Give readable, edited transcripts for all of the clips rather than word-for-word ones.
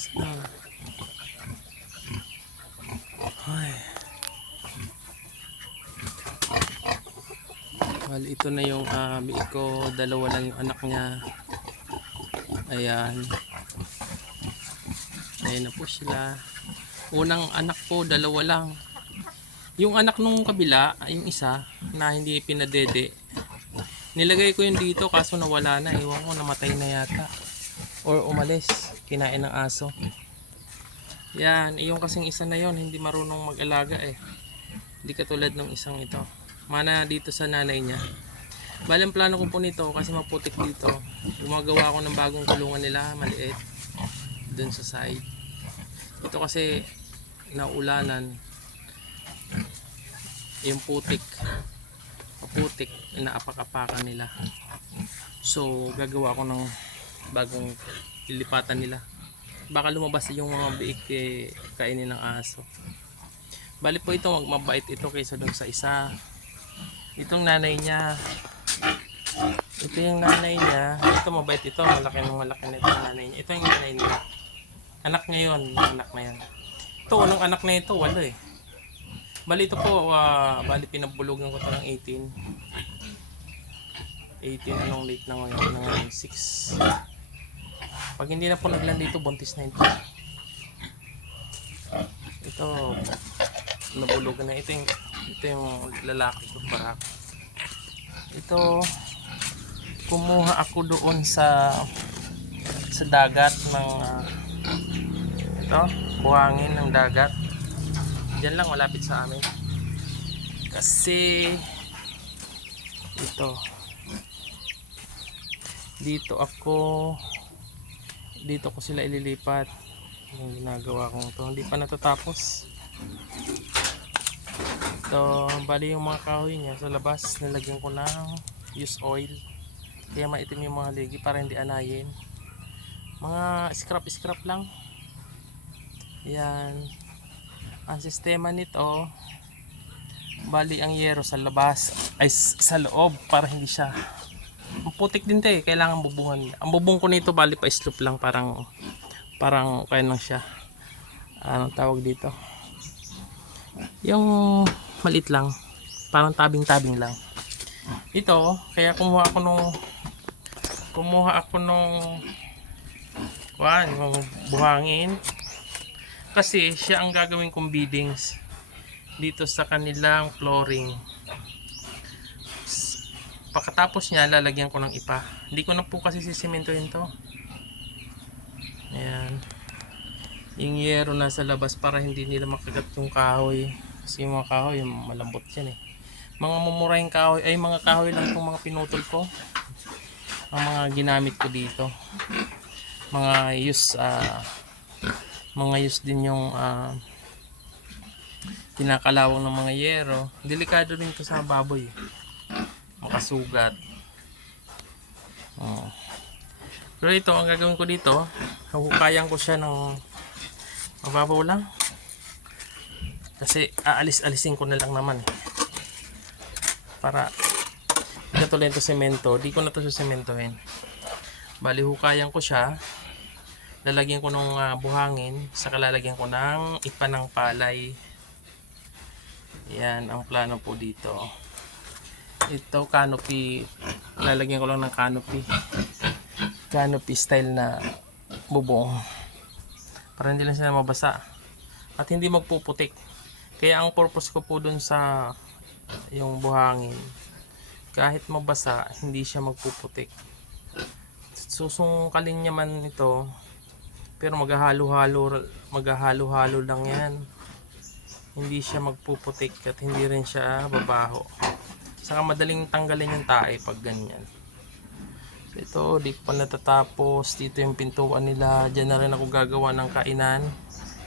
Ay. Well, ito na yung biik ko. Dalawa lang yung anak niya. Ayan. Ayan na po sila. Unang anak ko, dalawa lang. Yung anak nung kabila, yung isa, na hindi pinadede. Nilagay ko yun dito kaso nawala na. Ewan ko, namatay na yata. Or umalis. Kinain ng aso. Yan, yung kasing isa na yon hindi marunong mag-alaga eh. Hindi katulad ng isang ito. Mana dito sa nanay niya. Bali ang plano ko po nito kasi maputik dito. Gumagawa ako ng bagong kulungan nila, maliit. Doon sa side. Ito kasi naulanan. Yung putik. Maputik, inaapak-apakan nila. So gagawa ako ng bagong ilipatan nila. Baka lumabas yung mga biik kainin ng aso. Bali po ito, mabait ito kaysa dun sa isa. Itong nanay niya. Ito yung nanay niya. Ito mabait ito. Malaki na ito nanay niya. Ito yung nanay niya. Anak niya yun. Anak na yan. Ito, unang anak na ito. Wala eh. Bali ito po, bali pinabulugan ko ito ng 18. Anong late na ngayon? Ng 6. Pag hindi na po naglan dito, buntis na ito. Ito, nabulugan na. Ito yung lalaki ko para. Ito, kumuha ako doon sa dagat ng ito, buhangin ng dagat. Diyan lang malapit sa amin. Kasi ito, dito ko sila ililipat. Yung ginagawa kong to hindi pa natatapos. Ito, bali yung mga kahoy niya sa labas nilagyan ko ng used oil kaya maitim yung mga ligi para hindi anayin. Mga scrap lang. Yan ang sistema nito. Bali ang yero sa labas ay sa loob para hindi siya ang putik din to eh, kailangan bubungan. Ang bubong ko nito bali pa slope lang, parang kaya lang siya. Anong tawag dito? Yung maliit lang, parang tabing-tabing lang. Ito, kaya kumuha ako nung yung buhangin. Kasi siya ang gagawin kong beadings dito sa kanilang flooring. Pagkatapos niya, lalagyan ko ng ipa. Hindi ko na po kasi sisimentohin to. Ayan. Yung yero nasa labas para hindi nila makagat yung kahoy. Kasi yung mga kahoy, malambot yan eh. Mga mumurahing kahoy, ay mga kahoy lang itong mga pinutol ko. Ang mga ginamit ko dito. Mga use din yung kinakalawang ng mga yero. Delikado rin ito sa baboy. Makasugat. Pero ito, ang gagawin ko dito, huhukayan ko siya ng mababaw lang. Kasi alisin ko na lang naman eh. Para katulad ito semento, di ko na ito susementohin. Bali hukayan ko siya, lalagyan ko ng buhangin, saka lalagyan ko ng ipa ng palay. Yan ang plano po dito. Ito canopy, lalagyan ko lang ng canopy style na bubong para hindi lang sila mabasa at hindi magpuputik. Kaya ang purpose ko po dun sa yung buhangin, kahit mabasa hindi siya magpuputik. Susungkalin niya man ito pero maghahalo-halo lang yan. Hindi siya magpuputik at hindi rin siya babaho. Saka madaling tanggalin yung tae pag ganyan. Ito, di ko pa natatapos. Dito yung pintuan nila. Diyan na rin ako gagawa ng kainan.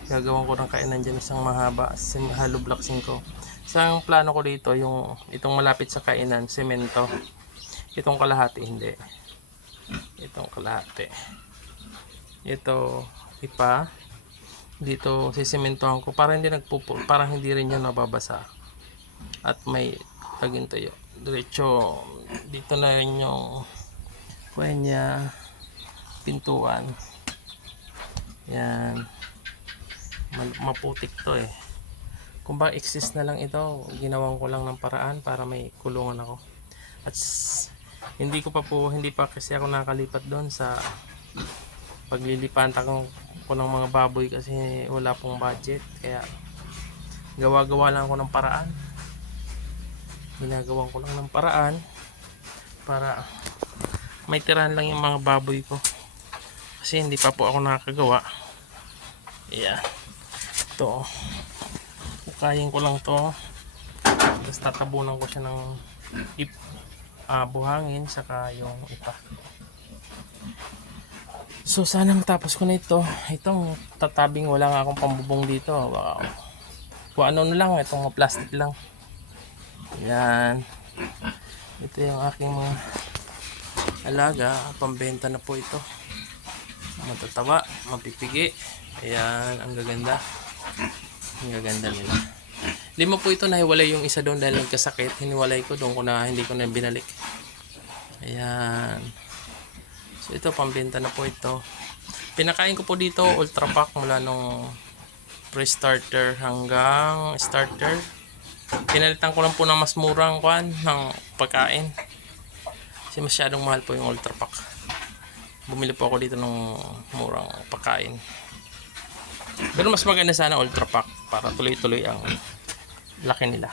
Gagawan ko ng kainan dyan isang mahaba. Hollow block 5. Isang plano ko dito, itong malapit sa kainan, semento. Itong kalahati, hindi. Itong kalahati. Ito, ipa. Dito, sisementohan ko para hindi rin yan nababasa. At may tagin tayo. Diretso, dito na rin yung kanya pintuan. Yan. Maputik to eh. Kung ba exist na lang ito, ginawan ko lang ng paraan para may kulungan ako. At hindi pa kasi ako nakalipat doon sa paglilipan ko ng mga baboy kasi wala pong budget. Kaya gawa-gawa lang ako ng paraan. Ginagawan ko lang ng paraan para may tirahan lang yung mga baboy ko. Kasi hindi pa po ako nakakagawa. Ayan. Ito. Bukayin ko lang to. Tapos tatabunan ko siya ng buhangin saka yung ipa. So sana matapos ko na ito. Itong tatabing wala nga akong pambubong dito. Wow. Kung ano na lang, itong plastic lang. Yan. Ito yung aking mga alaga. Pambenta na po ito. Matataba, mapipigi. Ayan, ang gaganda. Ang gaganda nila. 5 po ito, nahiwalay yung isa doon dahil nagkasakit. Hiniwalay ko doon hindi ko na binalik. Ayan. So ito, pambenta na po ito. Pinakain ko po dito ultra pack mula nung pre-starter hanggang starter. Pinalitan ko lang po ng mas murang ng pagkain. Kasi masyadong mahal po yung ultra pack. Bumili po ako dito ng murang pagkain. Pero mas maganda sana ultra pack para tuloy-tuloy ang laki nila.